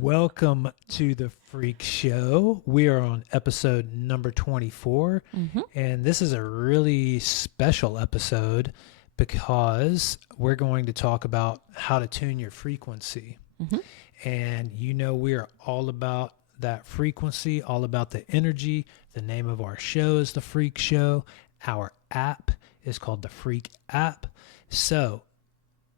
Welcome to the Freq Show. We are on episode number 24, and this is a really special episode because we're going to talk about how to tune your frequency. And we are all about that frequency, all about the energy. The name of our show is the Freq Show. Our app is called the Freq App. So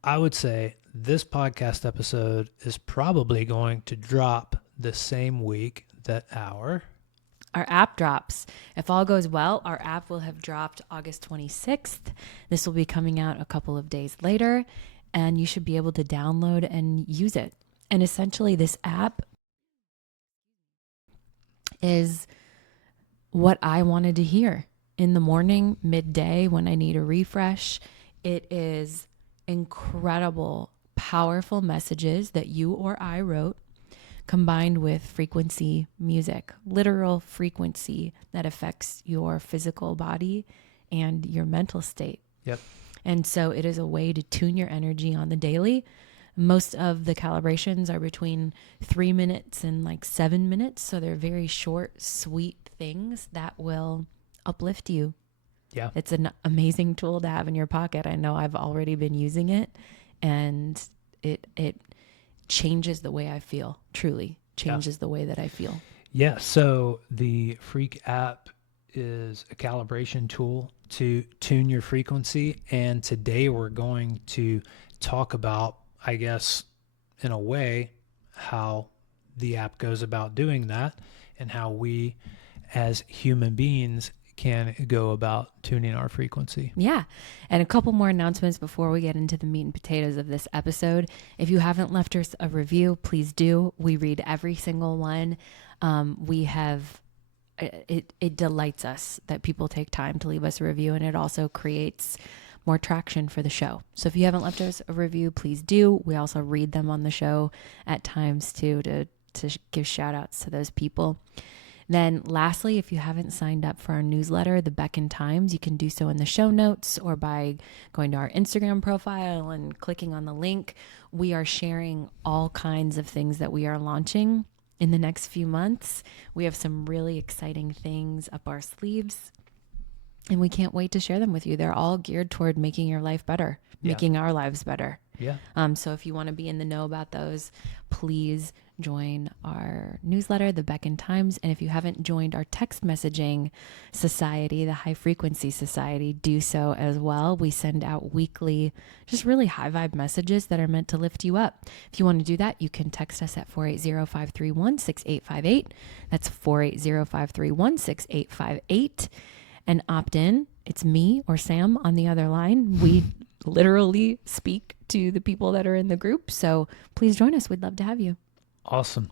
I would say this podcast episode is probably going to drop the same week that our app drops. If all goes well, our app will have dropped August 26th. This will be coming out a couple of days later, and you should be able to download and use it. And essentially, this app is what I wanted to hear in the morning, midday, when I need a refresh. It is incredible, powerful messages that you or I wrote, combined with frequency music, literal frequency that affects your physical body and your mental state. Yep. And so it is a way to tune your energy on the daily. Most of the calibrations are between 3 minutes and like 7 minutes. So they're very short, sweet things that will uplift you. Yeah. It's an amazing tool to have in your pocket. I know I've already been using it, and it changes the way I feel, truly changes the way that I feel. Yeah. So the Freq app is a calibration tool to tune your frequency. And today we're going to talk about, I guess, in a way, how the app goes about doing that and how we as human beings can go about tuning our frequency. Yeah. And a couple more announcements before we get into the meat and potatoes of this episode. If you haven't left us a review, please do. We read every single one. It delights us that people take time to leave us a review, and it also creates more traction for the show. So if you haven't left us a review, please do. We also read them on the show at times too, to give shout outs to those people. Then lastly, if you haven't signed up for our newsletter, The Beck and Times, you can do so in the show notes or by going to our Instagram profile and clicking on the link. We are sharing all kinds of things that we are launching in the next few months. We have some really exciting things up our sleeves, and we can't wait to share them with you. They're all geared toward making your life better, making our lives better. Yeah. So if you want to be in the know about those, please join our newsletter, The Beck and Times. And if you haven't joined our text messaging society, the High Frequency Society, do so as well. We send out weekly, just really high vibe messages that are meant to lift you up. If you want to do that, you can text us at 480-531-6858. That's 480-531-6858. And opt in. It's me or Sam on the other line. We literally speak to the people that are in the group. So please join us. We'd love to have you. Awesome.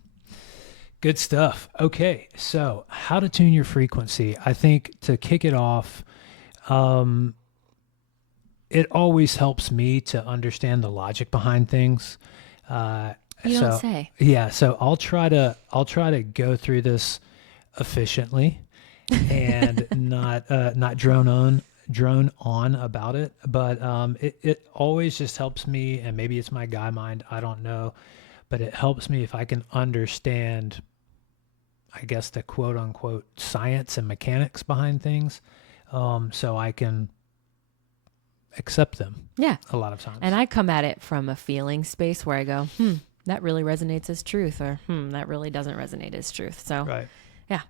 Good stuff. Okay. So how to tune your frequency. I think to kick it off, it always helps me to understand the logic behind things. You don't say. Yeah. So I'll try to go through this efficiently and not drone on about it, but it always just helps me, and maybe it's my guy mind, I don't know, but it helps me if I can understand, I guess, the quote unquote science and mechanics behind things, so I can accept them. Yeah. A lot of times. And I come at it from a feeling space where I go, that really resonates as truth, or that really doesn't resonate as truth. So right. Yeah.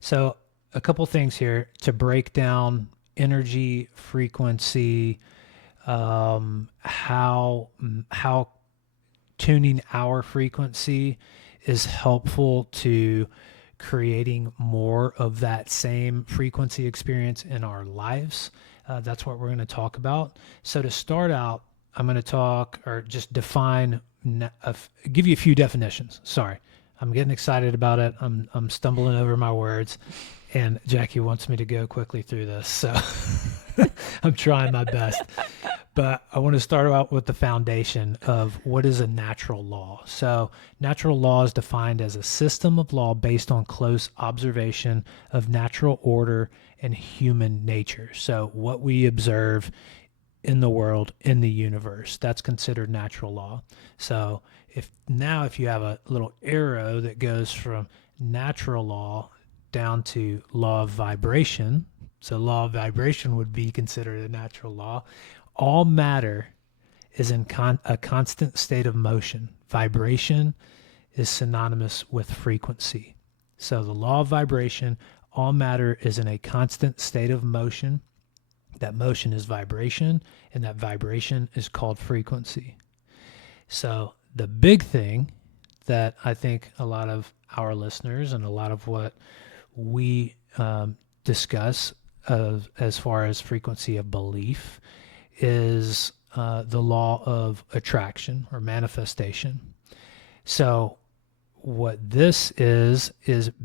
So a couple things here to break down energy, frequency, how tuning our frequency is helpful to creating more of that same frequency experience in our lives. That's what we're going to talk about. So to start out, I'm going to talk or just define, give you a few definitions. Sorry, I'm getting excited about it. I'm stumbling over my words. And Jackie wants me to go quickly through this, so I'm trying my best. But I want to start out with the foundation of what is a natural law. So natural law is defined as a system of law based on close observation of natural order and human nature. So what we observe in the world, in the universe. That's considered natural law. So if you have a little arrow that goes from natural law down to law of vibration, so law of vibration would be considered a natural law. All matter is in a constant state of motion. Vibration is synonymous with frequency. So the law of vibration, all matter is in a constant state of motion. That motion is vibration, and that vibration is called frequency. So the big thing that I think a lot of our listeners and a lot of what we discuss as far as frequency of belief is the law of attraction or manifestation. So what this is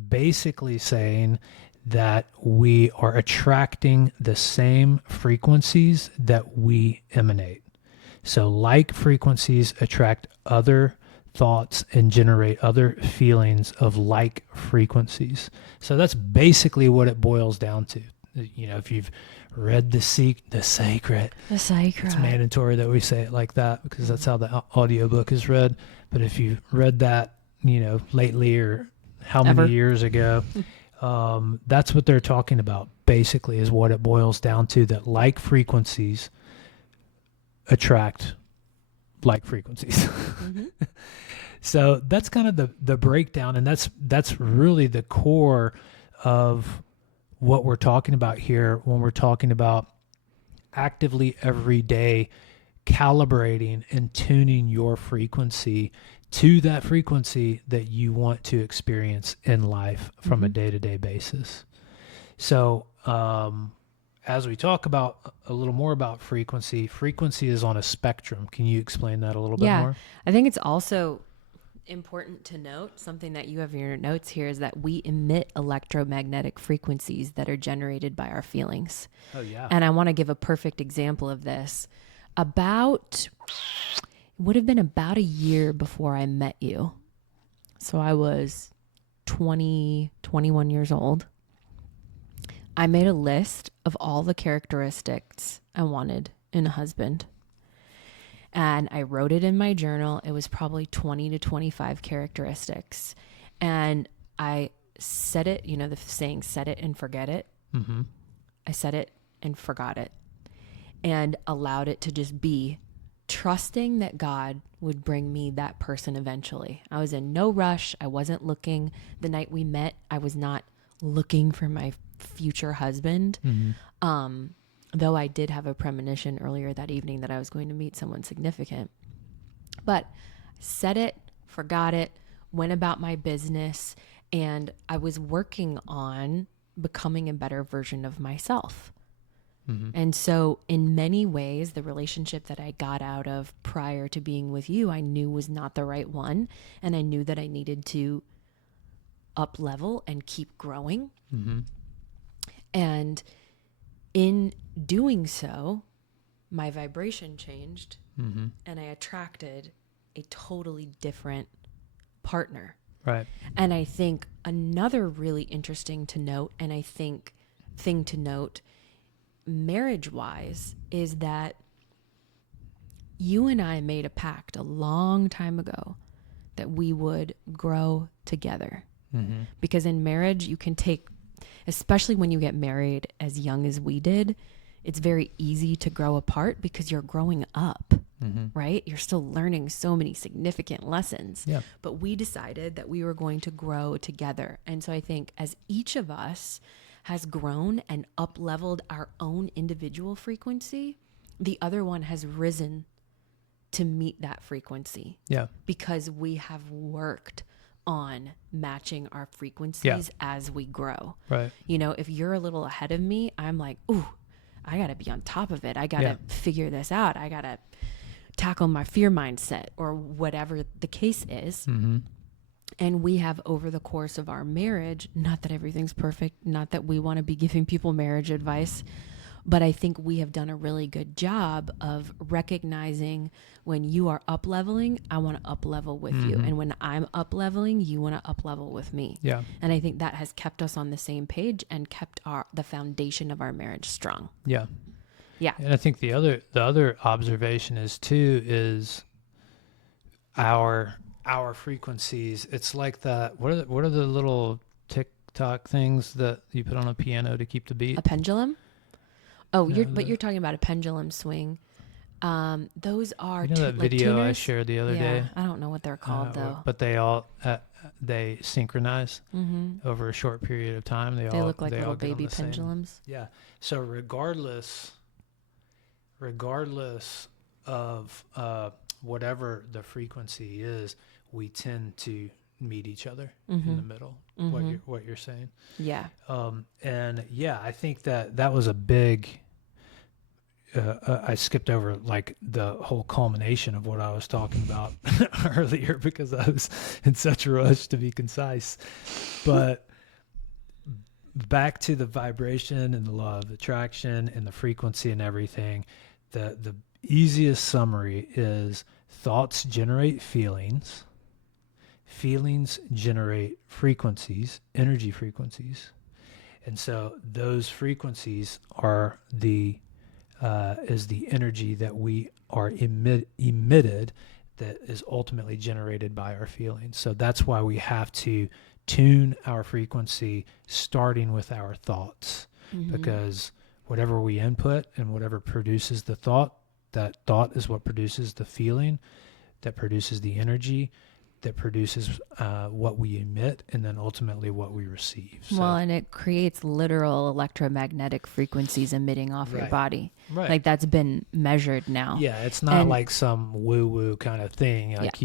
basically saying that we are attracting the same frequencies that we emanate. So like frequencies attract other thoughts and generate other feelings of like frequencies. So that's basically what it boils down to. You know, if you've read The Sacred, it's mandatory that we say it like that because that's how the audiobook is read. But if you read that, you know, lately or how many years ago, that's what they're talking about, basically, is what it boils down to, that like frequencies attract like frequencies. Mm-hmm. So that's kind of the breakdown, and that's really the core of what we're talking about here when we're talking about actively every day calibrating and tuning your frequency to that frequency that you want to experience in life from a day-to-day basis. So as we talk about a little more about frequency is on a spectrum. Can you explain that a little bit more? I think it's also important to note, something that you have in your notes here, is that we emit electromagnetic frequencies that are generated by our feelings. Oh, yeah. And I want to give a perfect example of this. Would have been about a year before I met you. So I was 21 years old. I made a list of all the characteristics I wanted in a husband. And I wrote it in my journal. It was probably 20 to 25 characteristics. And I said it, you know, the saying, set it and forget it. Mm-hmm. I said it and forgot it and allowed it to just be, trusting that God would bring me that person eventually. I was in no rush. I wasn't looking. The night we met, I was not looking for my future husband. Mm-hmm. Though I did have a premonition earlier that evening that I was going to meet someone significant. But said it, forgot it, went about my business, and I was working on becoming a better version of myself. Mm-hmm. And so in many ways, the relationship that I got out of prior to being with you, I knew was not the right one. And I knew that I needed to up level and keep growing. Mm-hmm. And in doing so, my vibration changed, mm-hmm. and I attracted a totally different partner. Right. And I think another really interesting to note, and I think thing to note marriage-wise, is that you and I made a pact a long time ago that we would grow together. Mm-hmm. Because in marriage, you can take, especially when you get married as young as we did, it's very easy to grow apart because you're growing up, mm-hmm. right? You're still learning so many significant lessons. Yeah. But we decided that we were going to grow together. And so I think as each of us has grown and up-leveled our own individual frequency, the other one has risen to meet that frequency. Yeah. Because we have worked on matching our frequencies as we grow. Right. You know, if you're a little ahead of me, I'm like, ooh, I got to be on top of it. I got to figure this out. I got to tackle my fear mindset or whatever the case is. Mm-hmm. And we have, over the course of our marriage, not that everything's perfect, not that we want to be giving people marriage advice, but I think we have done a really good job of recognizing when you are up leveling, I want to up level with mm-hmm. you. And when I'm up leveling, you want to up level with me. Yeah. And I think that has kept us on the same page and kept the foundation of our marriage strong. Yeah. Yeah. And I think the other observation is our frequencies. It's like that. What are the little tick-tock things that you put on a piano to keep the beat? A pendulum? Oh, No, you're talking about a pendulum swing. Those are that like video I tuners? shared the other day? I don't know what they're called though. But they synchronize over a short period of time. They look like little baby pendulums. Yeah. So regardless of whatever the frequency is, we tend to meet each other in the middle. What you're saying. Yeah. And yeah, I think that was a big. I skipped over like the whole culmination of what I was talking about earlier because I was in such a rush to be concise. But back to the vibration and the law of attraction and the frequency and everything, the easiest summary is thoughts generate feelings, feelings generate frequencies, energy frequencies. And so those frequencies are is the energy that we are emitted that is ultimately generated by our feelings. So that's why we have to tune our frequency starting with our thoughts, because whatever we input and whatever produces the thought, that thought is what produces the feeling, that produces the energy, that produces what we emit, and then ultimately what we receive. So, well, and it creates literal electromagnetic frequencies emitting off your body. Right. Like that's been measured now. Yeah, it's not like some woo-woo kind of thing. Like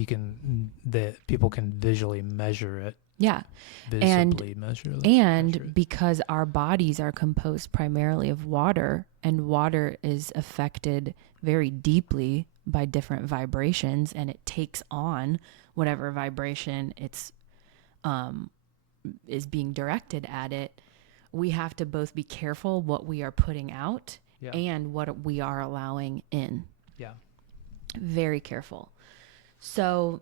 that people can visually measure it. Yeah. Visibly measure it. Because our bodies are composed primarily of water, and water is affected very deeply by different vibrations, and it takes on whatever vibration it's is being directed at it. We have to both be careful what we are putting out and what we are allowing in. Yeah. Very careful. So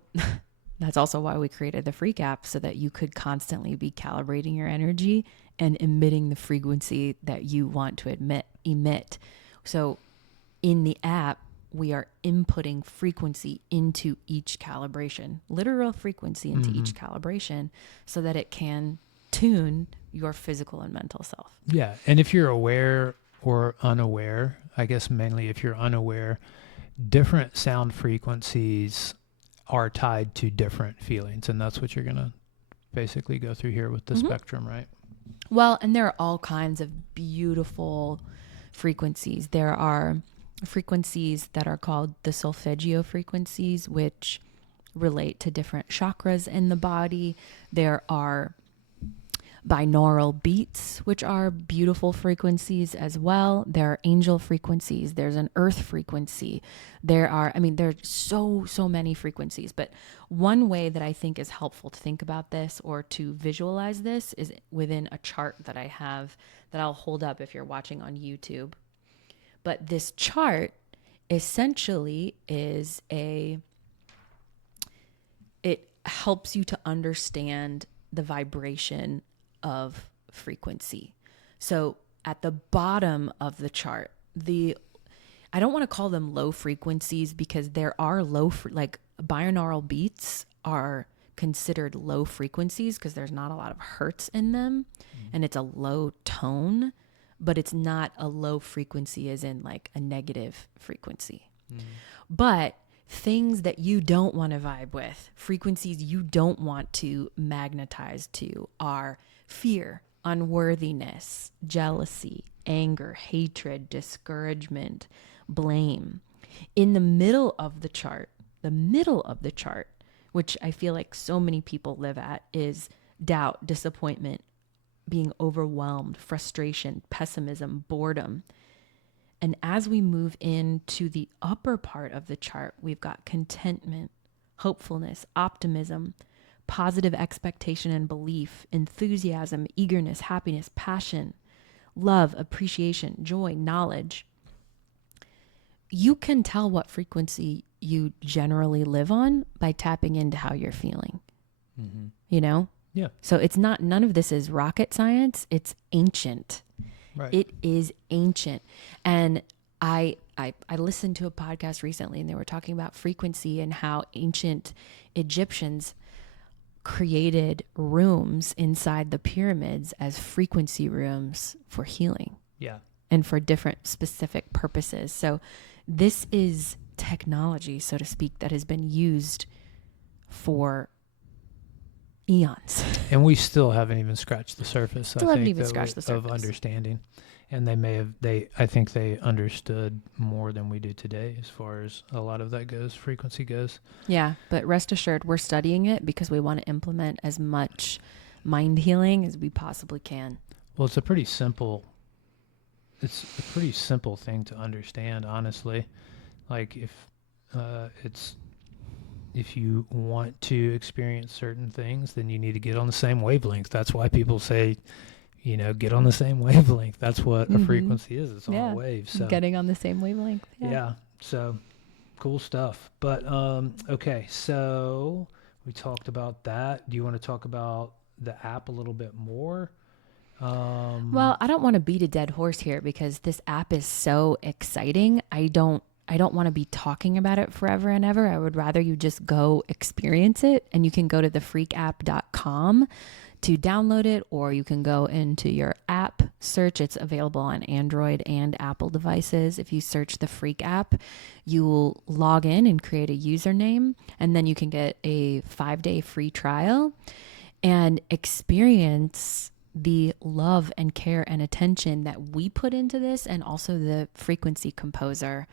that's also why we created the Freq App, so that you could constantly be calibrating your energy and emitting the frequency that you want to emit. So in the app, we are inputting frequency into each calibration, literal frequency into each calibration, so that it can tune your physical and mental self. Yeah. And if you're aware or unaware, I guess mainly if you're unaware, different sound frequencies are tied to different feelings. And that's what you're going to basically go through here with the spectrum, right? Well, and there are all kinds of beautiful frequencies. There are frequencies that are called the solfeggio frequencies, which relate to different chakras in the body. There are binaural beats, which are beautiful frequencies as well. There are angel frequencies. There's an earth frequency. There's so many frequencies. But one way that I think is helpful to think about this or to visualize this is within a chart that I have that I'll hold up if you're watching on YouTube. But this chart essentially it helps you to understand the vibration of frequency. So at the bottom of the chart, I don't want to call them low frequencies, because there are like binaural beats are considered low frequencies because there's not a lot of hertz in them, and it's a low tone, but it's not a low frequency as in like a negative frequency. But things that you don't want to vibe with, frequencies you don't want to magnetize to, are fear, unworthiness, jealousy, anger, hatred, discouragement, blame. In the middle of the chart, which I feel like so many people live at, is doubt, disappointment, being overwhelmed, frustration, pessimism, boredom. And as we move into the upper part of the chart, we've got contentment, hopefulness, optimism, positive expectation and belief, enthusiasm, eagerness, happiness, passion, love, appreciation, joy, knowledge. You can tell what frequency you generally live on by tapping into how you're feeling. You know? Yeah. So none of this is rocket science. It's ancient. Right. It is ancient. And I listened to a podcast recently and they were talking about frequency and how ancient Egyptians created rooms inside the pyramids as frequency rooms for healing. Yeah. And for different specific purposes. So this is technology, so to speak, that has been used for eons. And we still haven't even scratched the surface. Still haven't even scratched the surface of understanding. And I think they understood more than we do today as far as a lot of that goes, frequency goes. Yeah, but rest assured, we're studying it because we want to implement as much mind healing as we possibly can. Well, it's a pretty simple thing to understand, honestly. Like if you want to experience certain things, then you need to get on the same wavelength. That's why people say, get on the same wavelength. That's what a frequency is. It's on a wave. So getting on the same wavelength. Yeah. So cool stuff. But okay, so we talked about that. Do you want to talk about the app a little bit more? Well, I don't want to beat a dead horse here because this app is so exciting. I don't want to be talking about it forever and ever. I would rather you just go experience it, and you can go to the freqapp.com to download it, or you can go into your app search. It's available on Android and Apple devices. If you search the Freq app, you will log in and create a username, and then you can get a 5-day free trial and experience the love and care and attention that we put into this, and also the frequency composer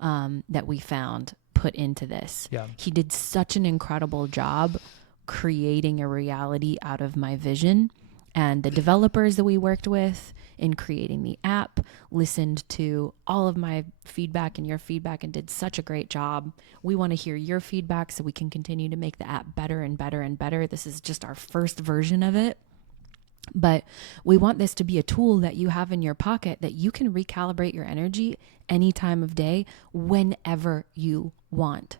that we found put into this. Yeah. He did such an incredible job creating a reality out of my vision. And the developers that we worked with in creating the app listened to all of my feedback and your feedback and did such a great job. We want to hear your feedback so we can continue to make the app better and better and better. This is just our first version of it. But we want this to be a tool that you have in your pocket that you can recalibrate your energy any time of day, whenever you want.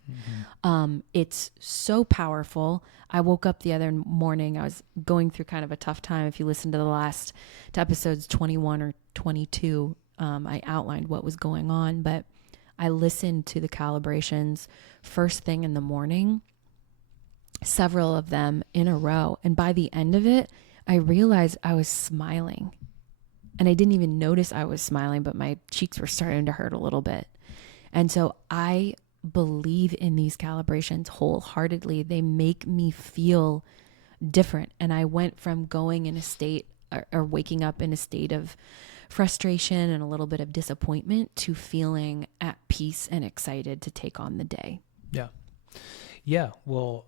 It's so powerful. I woke up the other morning. I was going through kind of a tough time. If you listen to to episodes 21 or 22, I outlined what was going on, but I listened to the calibrations first thing in the morning, several of them in a row. And by the end of it, I realized I was smiling, and I didn't even notice I was smiling, but my cheeks were starting to hurt a little bit. And so I believe in these calibrations wholeheartedly. They make me feel different. And I went from going in a state or waking up in a state of frustration and a little bit of disappointment to feeling at peace and excited to take on the day. Yeah. Yeah. Well,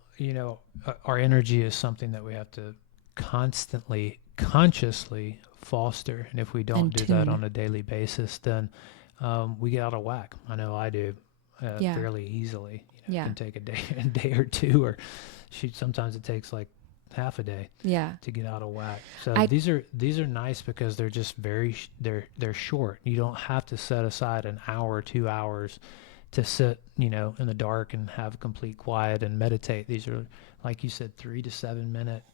our energy is something that we have to constantly, consciously foster. And if we don't do that on a daily basis, then we get out of whack. I know I do fairly easily. It can take a day or two, or sometimes it takes like half a day to get out of whack. So these are nice because they're just they're short. You don't have to set aside an hour, 2 hours to sit, in the dark and have complete quiet and meditate. These are, like you said, 3 to 7 minute.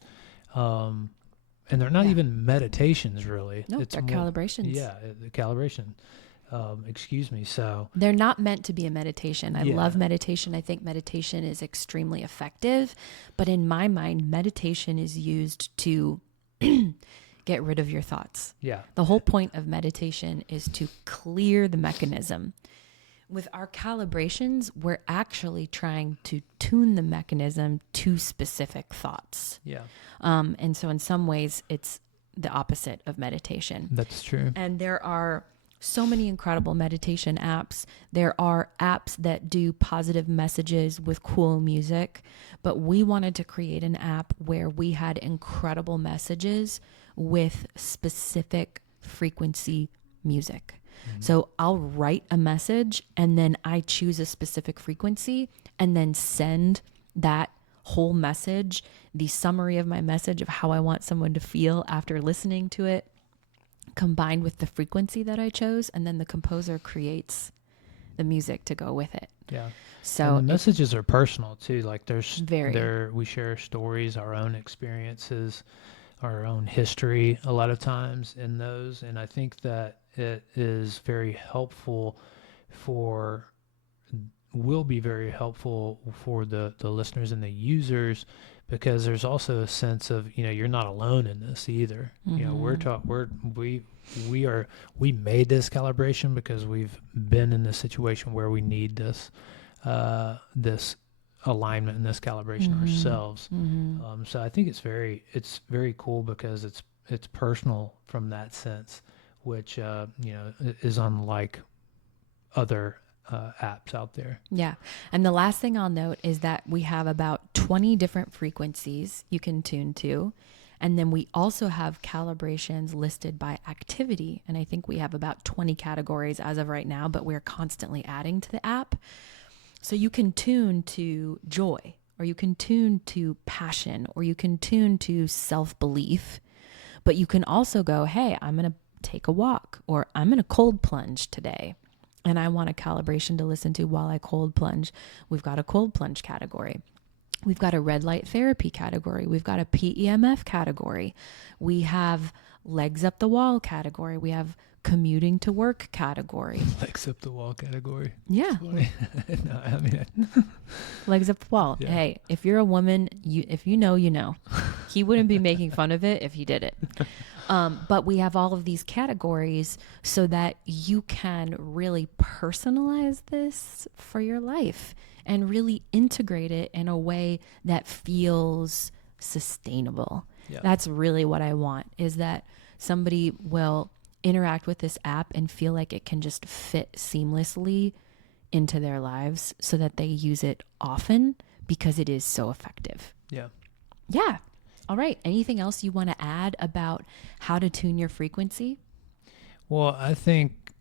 And they're not even meditations, really. No, they're calibrations. Yeah, the calibration. Excuse me. So they're not meant to be a meditation. I love meditation. I think meditation is extremely effective. But in my mind, meditation is used to get rid of your thoughts. Yeah. The whole point of meditation is to clear the mechanism. With our calibrations, we're actually trying to tune the mechanism to specific thoughts. Yeah. And so in some ways, it's the opposite of meditation. That's true. And there are so many incredible meditation apps. There are apps that do positive messages with cool music, but we wanted to create an app where we had incredible messages with specific frequency music. So I'll write a message and then I choose a specific frequency and then send that whole message, the summary of my message of how I want someone to feel after listening to it, combined with the frequency that I chose. And then the composer creates the music to go with it. Yeah. So and the messages are personal too. Like we share stories, our own experiences, our own history a lot of times in those. And I think that it is very helpful for will be very helpful for the listeners and the users, because there's also a sense of, you're not alone in this either. We made this calibration because we've been in this situation where we need this this alignment and this calibration ourselves. So I think it's very cool because it's personal from that sense, which is unlike other apps out there. Yeah. And the last thing I'll note is that we have about 20 different frequencies you can tune to. And then we also have calibrations listed by activity. And I think we have about 20 categories as of right now, but we're constantly adding to the app. So you can tune to joy, or you can tune to passion, or you can tune to self-belief. But you can also go, hey, I'm going to take a walk, or I'm going to cold plunge today, and I want a calibration to listen to while I cold plunge. We've got a cold plunge category. We've got a red light therapy category. We've got a PEMF category. We have legs up the wall category. We have commuting to work category. Legs up the wall category. Yeah. Legs up the wall. Yeah. Hey, if you're a woman, if you know, you know. He wouldn't be making fun of it if he did it. But we have all of these categories so that you can really personalize this for your life and really integrate it in a way that feels sustainable. Yeah. That's really what I want, is that somebody will interact with this app and feel like it can just fit seamlessly into their lives so that they use it often because it is so effective. Yeah. Yeah. All right. Anything else you want to add about how to tune your frequency? Well, I think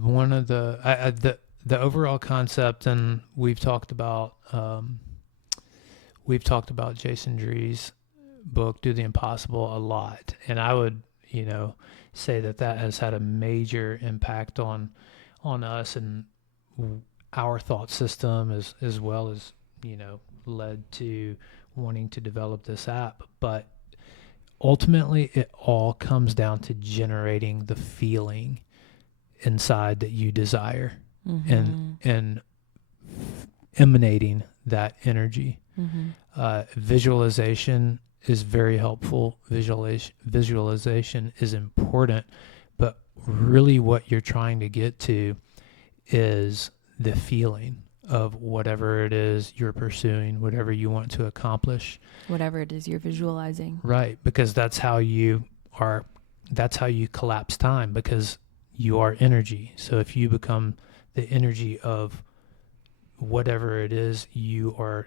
one of the overall concept, and we've talked about Jason Drees' book, Do the Impossible, a lot. And I would, say that has had a major impact on us and our thought system, as well as, led to wanting to develop this app. But ultimately, it all comes down to generating the feeling inside that you desire, and emanating that energy. Visualization is very helpful. Visualization is important, but really what you're trying to get to is the feeling of whatever it is you're pursuing, whatever you want to accomplish. Whatever it is you're visualizing. Right, because that's how you collapse time, because you are energy. So if you become the energy of whatever it is you are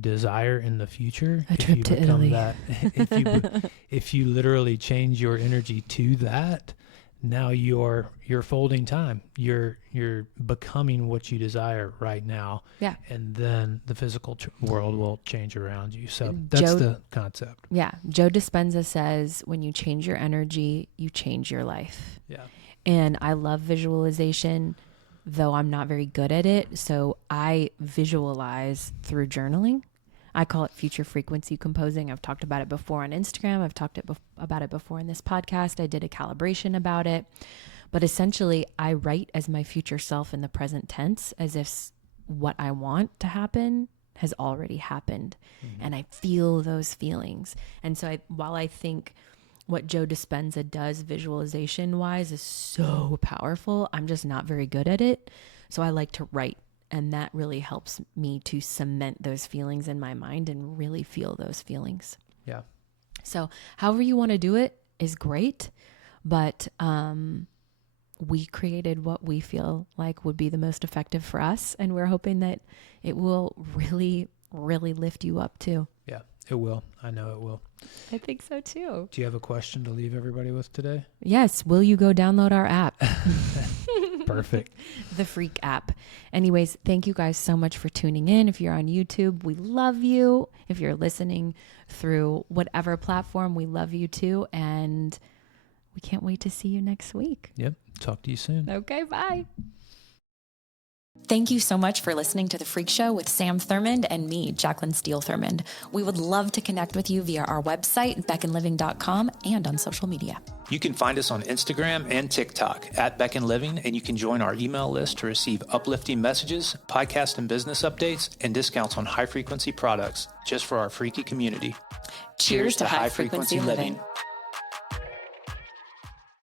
desire in the future, a trip to Italy. If you literally change your energy to that, now you're folding time. You're becoming what you desire right now. Yeah. And then the physical world will change around you. So that's the concept. Yeah. Joe Dispenza says, when you change your energy, you change your life. Yeah. And I love visualization, though I'm not very good at it. So I visualize through journaling. I call it future frequency composing. I've talked about it before on Instagram. I've talked about it before in this podcast. I did a calibration about it. But essentially, I write as my future self in the present tense, as if what I want to happen has already happened. And I feel those feelings. And so while I think what Joe Dispenza does visualization wise is so powerful, I'm just not very good at it. So I like to write, and that really helps me to cement those feelings in my mind and really feel those feelings. Yeah. So however you want to do it is great, but we created what we feel like would be the most effective for us, and we're hoping that it will really, really lift you up too. Yeah, it will. I know it will. I think so too. Do you have a question to leave everybody with today? Yes. Will you go download our app? Perfect. The Freq App. Anyways, thank you guys so much for tuning in. If you're on YouTube, we love you. If you're listening through whatever platform, we love you too. And we can't wait to see you next week. Yep. Talk to you soon. Okay, bye. Thank you so much for listening to The Freq Show with Sam Thurmond and me, Jacqueline Steele Thurmond. We would love to connect with you via our website, beckonliving.com, and on social media. You can find us on Instagram and TikTok at Beck and Living, and you can join our email list to receive uplifting messages, podcast and business updates, and discounts on high-frequency products just for our freaky community. Cheers to high-frequency living.